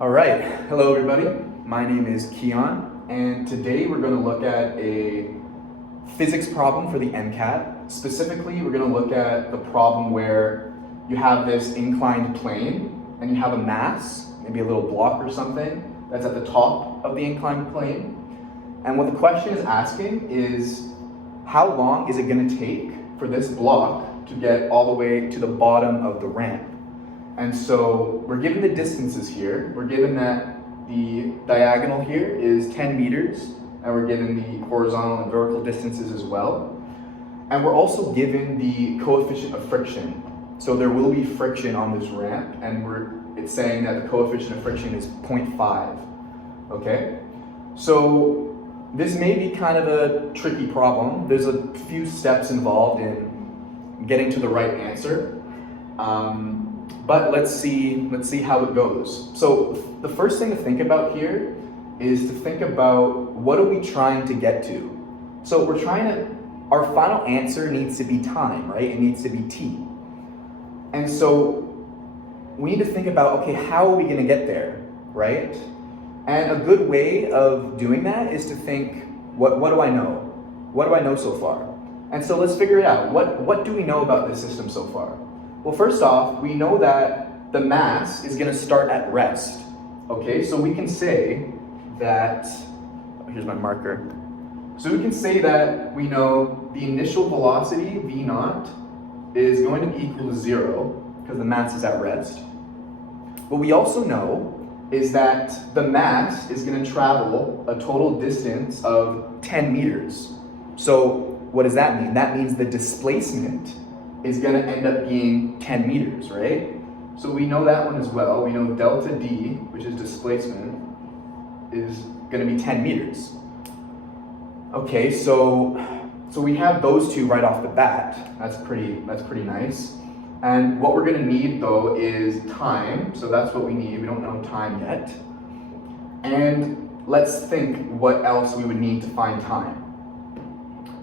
All right, hello everybody. My name is Keon, and today we're going to look at a physics problem for the MCAT. Specifically, we're going to look at the problem where you have this inclined plane and you have a mass, maybe a little block or something, that's at the top of the inclined plane. And what the question is asking is, how long is it going to take for this block to get all the way to the bottom of the ramp? And so we're given the distances here. We're given that the diagonal here is 10 meters, and we're given the horizontal and vertical distances as well. And we're also given the coefficient of friction. So there will be friction on this ramp, and it's saying that the coefficient of friction is 0.5, okay? So this may be kind of a tricky problem. There's a few steps involved in getting to the right answer. But let's see how it goes. So the first thing to think about here is to think about, what are we trying to get to? So our final answer needs to be time, right? It needs to be t. And so we need to think about, okay, how are we gonna get there, right? And a good way of doing that is to think, what do I know? What do I know so far? And so let's figure it out. What do we know about this system so far? Well, first off, we know that the mass is going to start at rest. Okay, so we can say that, here's my marker. So we can say that we know the initial velocity, v naught, is going to be equal to 0, because the mass is at rest. What we also know is that the mass is going to travel a total distance of 10 meters. So what does that mean? That means the displacement is going to end up being 10 meters, right? So we know that one as well. We know delta D, which is displacement, is going to be 10 meters. Okay, so we have those two right off the bat. That's pretty nice. And what we're going to need, though, is time. So that's what we need. We don't know time yet. And let's think what else we would need to find time.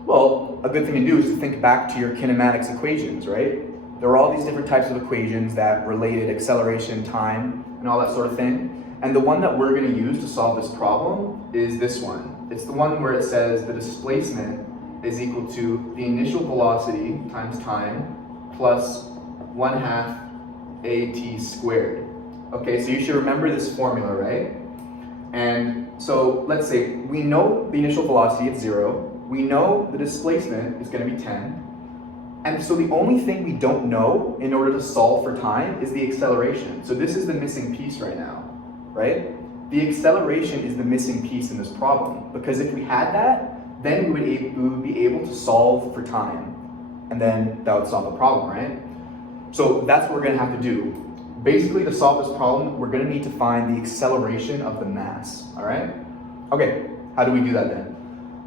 Well, a good thing to do is to think back to your kinematics equations, right? There are all these different types of equations that related acceleration, time, and all that sort of thing. And the one that we're going to use to solve this problem is this one. It's the one where it says the displacement is equal to the initial velocity times time plus 1/2 at squared. Okay, so you should remember this formula, right? And so let's say we know the initial velocity is 0. We know the displacement is going to be 10. And so the only thing we don't know in order to solve for time is the acceleration. So this is the missing piece right now, right? The acceleration is the missing piece in this problem, because if we had that, then we would be able to solve for time, and then that would solve the problem, right? So that's what we're going to have to do. Basically, to solve this problem, we're going to need to find the acceleration of the mass, all right? Okay, how do we do that then?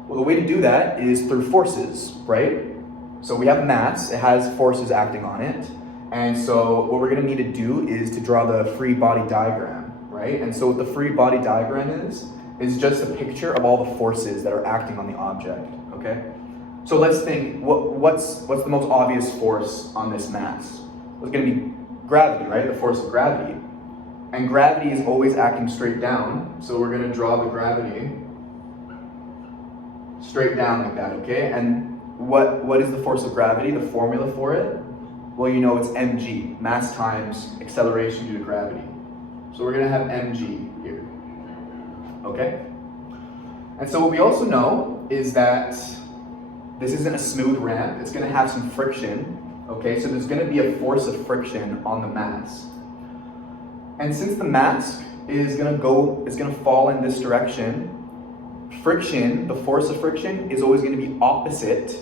Well, the way to do that is through forces, right? So we have mass, it has forces acting on it. And so what we're gonna need to do is to draw the free body diagram, right? And so what the free body diagram is just a picture of all the forces that are acting on the object, okay? So let's think, what's the most obvious force on this mass? Well, it's gonna be gravity, right? The force of gravity. And gravity is always acting straight down, so we're gonna draw the gravity straight down like that, okay? And what is the force of gravity, the formula for it? Well, you know it's mg, mass times acceleration due to gravity. So we're gonna have mg here, okay? And so what we also know is that this isn't a smooth ramp, it's gonna have some friction, okay? So there's gonna be a force of friction on the mass. And since the mass is gonna fall in this direction, friction, the force of friction, is always going to be opposite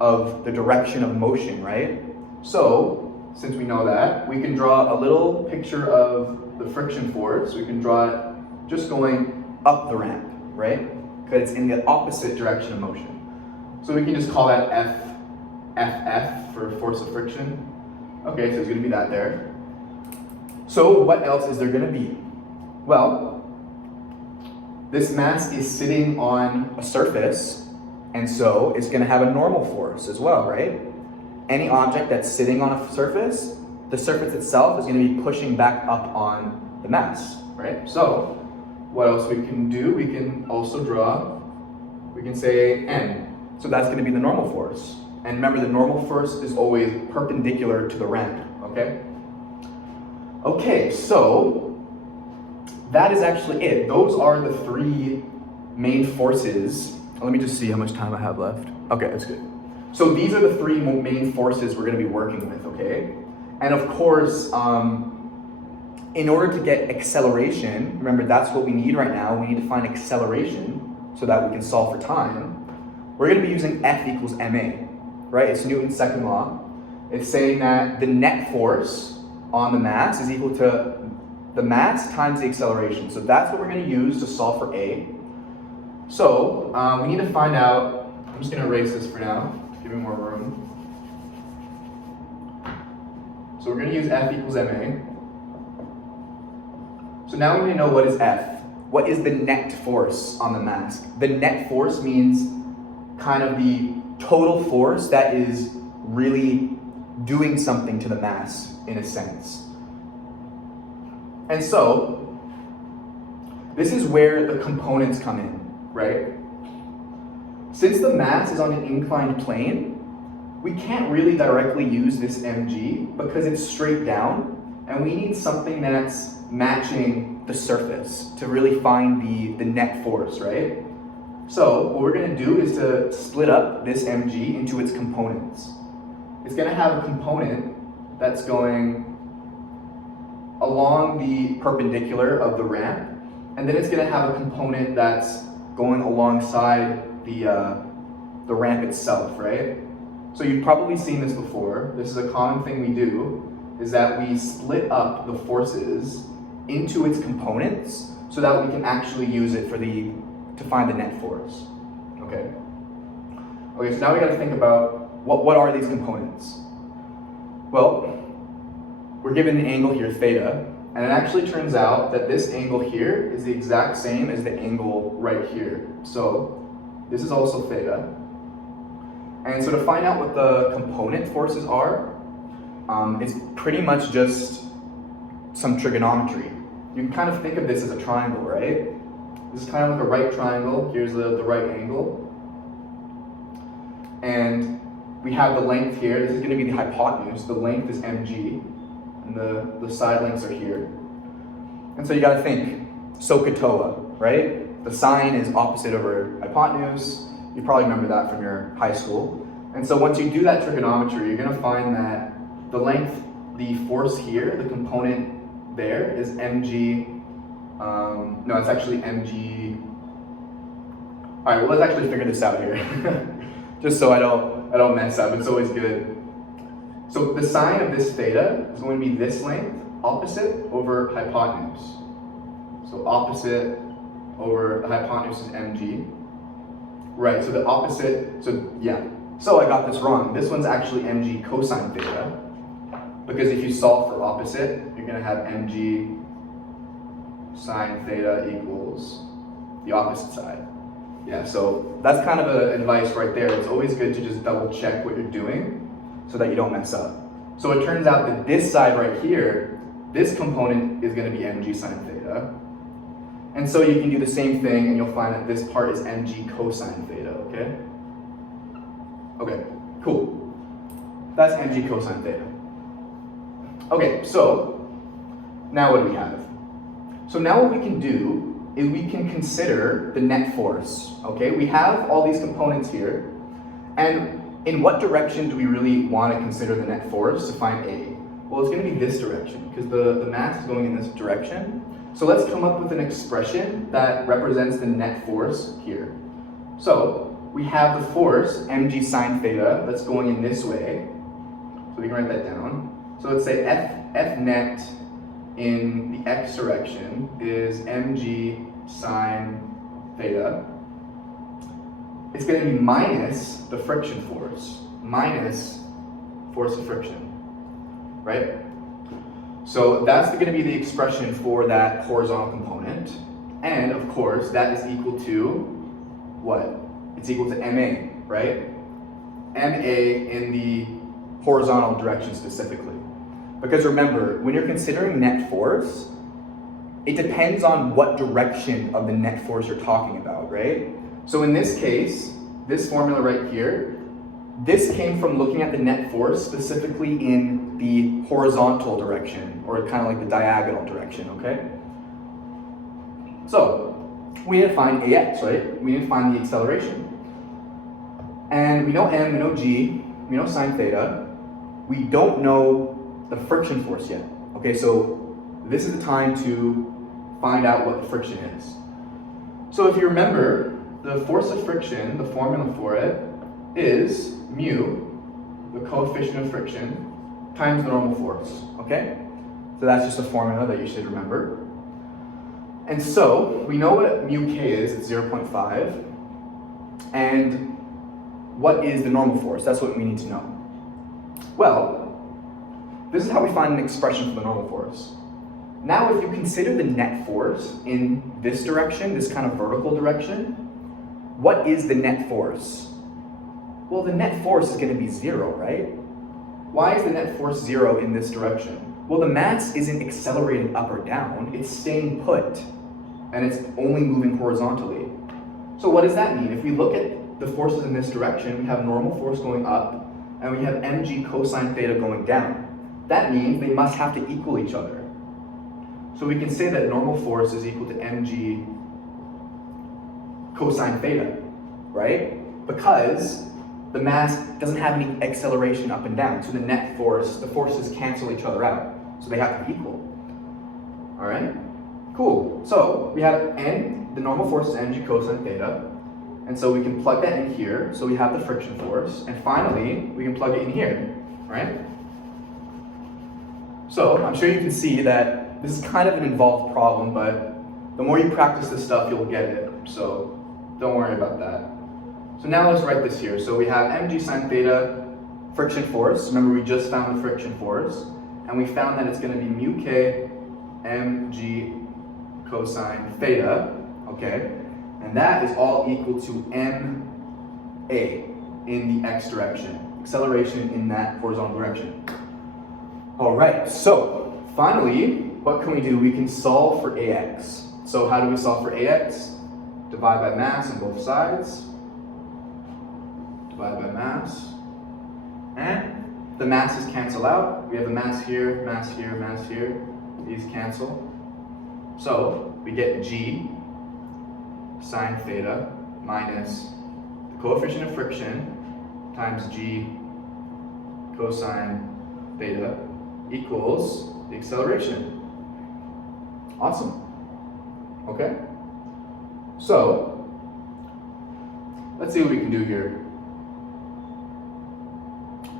of the direction of motion, right? So, since we know that, we can draw a little picture of the friction force. We can draw it just going up the ramp, right? Because it's in the opposite direction of motion. So we can just call that FF for force of friction. Okay, so it's going to be that there. So what else is there going to be? Well, this mass is sitting on a surface, and so it's going to have a normal force as well, right? Any object that's sitting on a surface, the surface itself is going to be pushing back up on the mass, right? So what else we can do? We can also draw, we can say N. So that's going to be the normal force. And remember, the normal force is always perpendicular to the ramp, okay? Okay, so that is actually it. Those are the three main forces. Let me just see how much time I have left. Okay, that's good. So these are the three main forces we're going to be working with, okay? And of course, in order to get acceleration, remember that's what we need right now. We need to find acceleration so that we can solve for time. We're going to be using F equals ma, right? It's Newton's second law. It's saying that the net force on the mass is equal to the mass times the acceleration. So that's what we're going to use to solve for A. So we need to find out, I'm just going to erase this for now, give me more room. So we're going to use F equals ma. So now we need to know what is F. What is the net force on the mass? The net force means kind of the total force that is really doing something to the mass in a sense. And so this is where the components come in, right? Since the mass is on an inclined plane, we can't really directly use this mg because it's straight down, and we need something that's matching the surface to really find the net force, right? So what we're going to do is to split up this mg into its components. It's going to have a component that's going along the perpendicular of the ramp, and then it's going to have a component that's going alongside the ramp itself, right? So you've probably seen this before. This is a common thing we do, is that we split up the forces into its components so that we can actually use it to find the net force. Okay. Okay, so now we got to think about what are these components? Well, we're given an angle here, theta, and it actually turns out that this angle here is the exact same as the angle right here. So this is also theta. And so to find out what the component forces are, it's pretty much just some trigonometry. You can kind of think of this as a triangle, right? This is kind of like a right triangle. Here's the right angle. And we have the length here. This is going to be the hypotenuse. The length is mg. And the side lengths are here. And so you got to think SOHCAHTOA, right? The sine is opposite over hypotenuse. You probably remember that from your high school. And so once you do that trigonometry, you're going to find that the length, the force here, the component there is mg. No, it's actually mg. All right, well, let's actually figure this out here, just so I don't mess up. It's always good. So the sine of this theta is going to be this length opposite over hypotenuse. So opposite over the hypotenuse is mg. Right, so the opposite, so yeah. So I got this wrong. This one's actually mg cosine theta, because if you solve for opposite, you're going to have mg sine theta equals the opposite side. Yeah, so that's kind of an advice right there. It's always good to just double check what you're doing so that you don't mess up. So it turns out that this side right here, this component is going to be mg sine theta. And so you can do the same thing and you'll find that this part is mg cosine theta, okay? Okay, cool. That's mg cosine theta. Okay, so now what do we have? So now what we can do is we can consider the net force, okay? We have all these components here, and in what direction do we really want to consider the net force to find A? Well, it's going to be this direction, because the mass is going in this direction. So let's come up with an expression that represents the net force here. So we have the force, mg sine theta, that's going in this way. So we can write that down. So let's say F net in the x direction is mg sine theta. It's going to be minus the friction force, minus force of friction, right? So that's going to be the expression for that horizontal component. And of course, that is equal to what? It's equal to MA, right? MA in the horizontal direction specifically. Because remember, when you're considering net force, it depends on what direction of the net force you're talking about, right? So in this case, this formula right here, this came from looking at the net force specifically in the horizontal direction, or kind of like the diagonal direction, okay? So we need to find AX, right? We need to find the acceleration. And we know M, we know G, we know sine theta. We don't know the friction force yet. Okay, so this is the time to find out what the friction is. So if you remember, the force of friction, the formula for it, is mu, the coefficient of friction, times the normal force, okay? So that's just a formula that you should remember. And so, we know what mu k is, it's 0.5, and what is the normal force? That's what we need to know. Well, this is how we find an expression for the normal force. Now, if you consider the net force in this direction, this kind of vertical direction, what is the net force? Well, the net force is going to be 0, right? Why is the net force 0 in this direction? Well, the mass isn't accelerating up or down, it's staying put, and it's only moving horizontally. So what does that mean? If we look at the forces in this direction, we have normal force going up, and we have mg cosine theta going down. That means they must have to equal each other. So we can say that normal force is equal to mg cosine theta, right? Because the mass doesn't have any acceleration up and down, so the net force, the forces cancel each other out, so they have to equal. All right, cool. So we have n, the normal force is mg cosine theta, and so we can plug that in here, so we have the friction force, and finally, we can plug it in here, right? So I'm sure you can see that this is kind of an involved problem, but the more you practice this stuff, you'll get it, so don't worry about that. So now let's write this here. So we have mg sine theta friction force. Remember, we just found the friction force, and we found that it's going to be mu k mg cosine theta, okay? And that is all equal to ma in the x direction, acceleration in that horizontal direction. All right, so finally, what can we do? We can solve for ax. So how do we solve for ax? Divide by mass on both sides. Divide by mass. And the masses cancel out. We have a mass here, mass here, mass here. These cancel. So we get g sine theta minus the coefficient of friction times g cosine theta equals the acceleration. Awesome. Okay. So let's see what we can do here.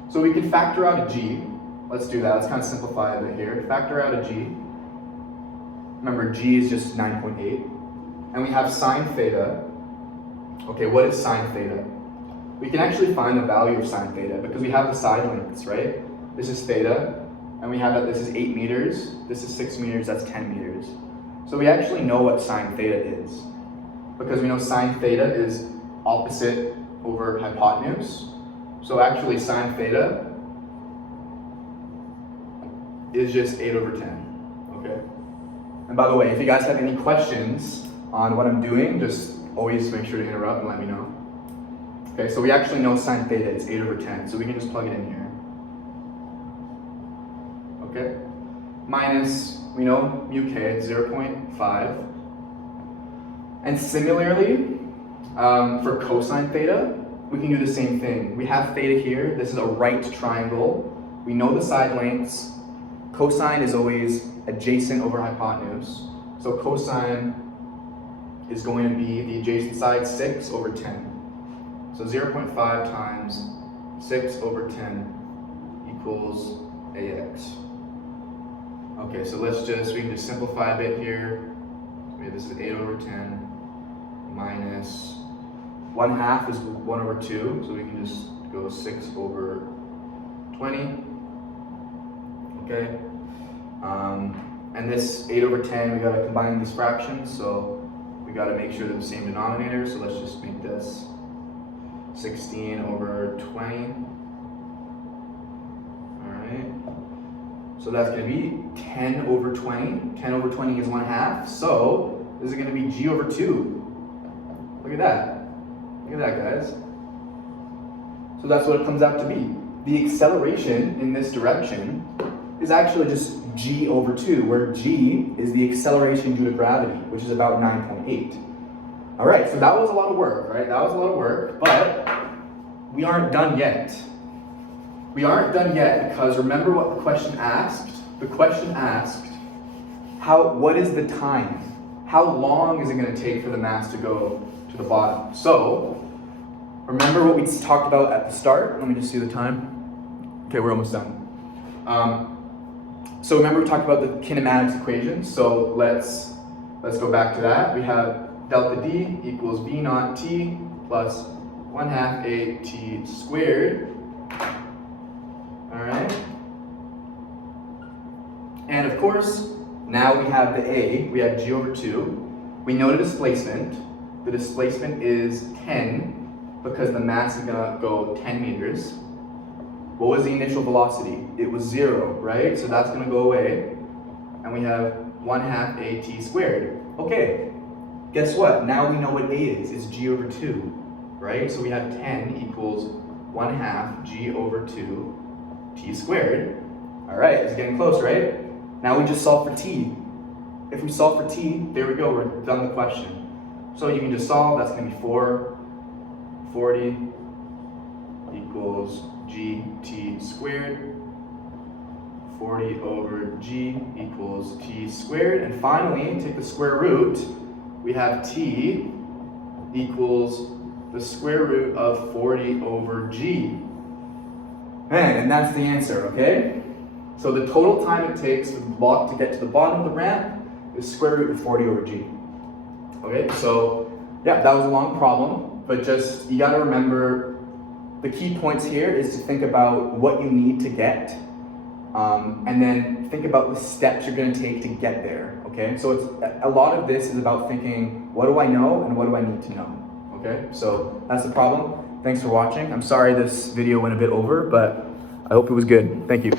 So we can factor out a g. Let's do that. Let's kind of simplify a bit here. Factor out a g. Remember, g is just 9.8. And we have sine theta. Okay, what is sine theta? We can actually find the value of sine theta because we have the side lengths, right? This is theta, and we have that this is 8 meters, this is 6 meters, that's 10 meters. So we actually know what sine theta is because we know sine theta is opposite over hypotenuse. So actually sine theta is just 8 over 10, okay? And by the way, if you guys have any questions on what I'm doing, just always make sure to interrupt and let me know. Okay, so we actually know sine theta is 8 over 10, so we can just plug it in here. Okay, minus, we know mu k is 0.5. And similarly, for cosine theta, we can do the same thing. We have theta here, this is a right triangle. We know the side lengths. Cosine is always adjacent over hypotenuse. So cosine is going to be the adjacent side 6 over 10. So 0.5 times 6 over 10 equals AX. Okay, so we can just simplify a bit here. So this is 8 over 10 minus 1/2 is 1 over 2, so we can just go 6 over 20. Okay, and this 8 over 10, we gotta combine these fractions, so we gotta make sure they're the same denominator, so let's just make this 16 over 20. Alright, So that's going to be 10 over 20. 10 over 20 is 1/2. So this is going to be g over 2. Look at that. Look at that, guys. So that's what it comes out to be. The acceleration in this direction is actually just g over 2, where g is the acceleration due to gravity, which is about 9.8. All right, so that was a lot of work, right? That was a lot of work, but we aren't done yet. We aren't done yet because remember what the question asked? The question asked, what is the time? How long is it going to take for the mass to go to the bottom? So, remember what we talked about at the start? Let me just see the time. Okay, we're almost done. So remember we talked about the kinematics equation. So let's go back to that. We have delta D equals V naught T plus 1/2 A T squared. All right. And of course, now we have the A, we have g over 2. We know the displacement. The displacement is 10 because the mass is gonna go 10 meters. What was the initial velocity? It was 0, right? So that's gonna go away. And we have 1/2 AT squared. Okay, guess what? Now we know what A is. It's g over 2, right? So we have 10 equals 1/2 g over 2 t squared. All right, it's getting close, right? Now we just solve for t. If we solve for t, there we go, we're done the question. So you can just solve, that's gonna be 440 equals gt squared. 40 over g equals t squared. And finally, take the square root. We have t equals the square root of 40 over g. Man, and that's the answer, okay? So the total time it takes for the block to get to the bottom of the ramp is square root of 40 over g. Okay, so yeah, that was a long problem, but just, you gotta remember the key points here is to think about what you need to get, and then think about the steps you're gonna take to get there, okay? So it's, a lot of this is about thinking, what do I know and what do I need to know, okay? So that's the problem. Thanks for watching. I'm sorry this video went a bit over, but I hope it was good. Thank you.